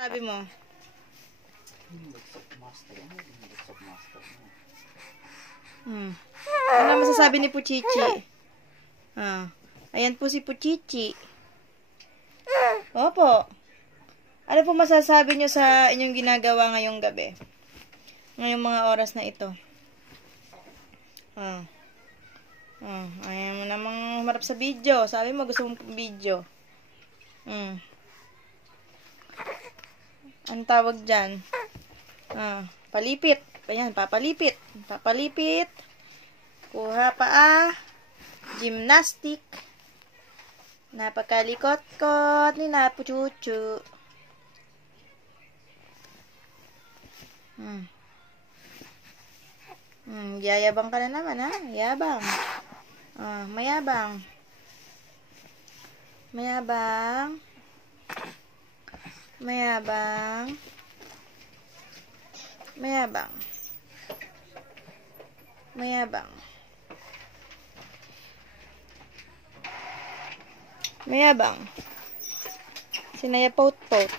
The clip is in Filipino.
Sabi mo? Ano masasabi ni Puchichi? Ayan po si Puchichi. Opo. Ano po masasabi nyo sa inyong ginagawa ngayong gabi? Ngayong mga oras na ito. Ayan mo namang humarap sa video. Sabi mo gusto mong video. Ang tawag dyan? Palipit. Ayan, papalipit. Papalipit. Kuha paa. Gymnastic. Napakalikot-kot ni Napuchuchu. Yayabang ka na naman, ha? Yabang. Mayabang. Mayabang. Mayabang. Mayabang. Mayabang. Mayabang. Sinaya pot-pot.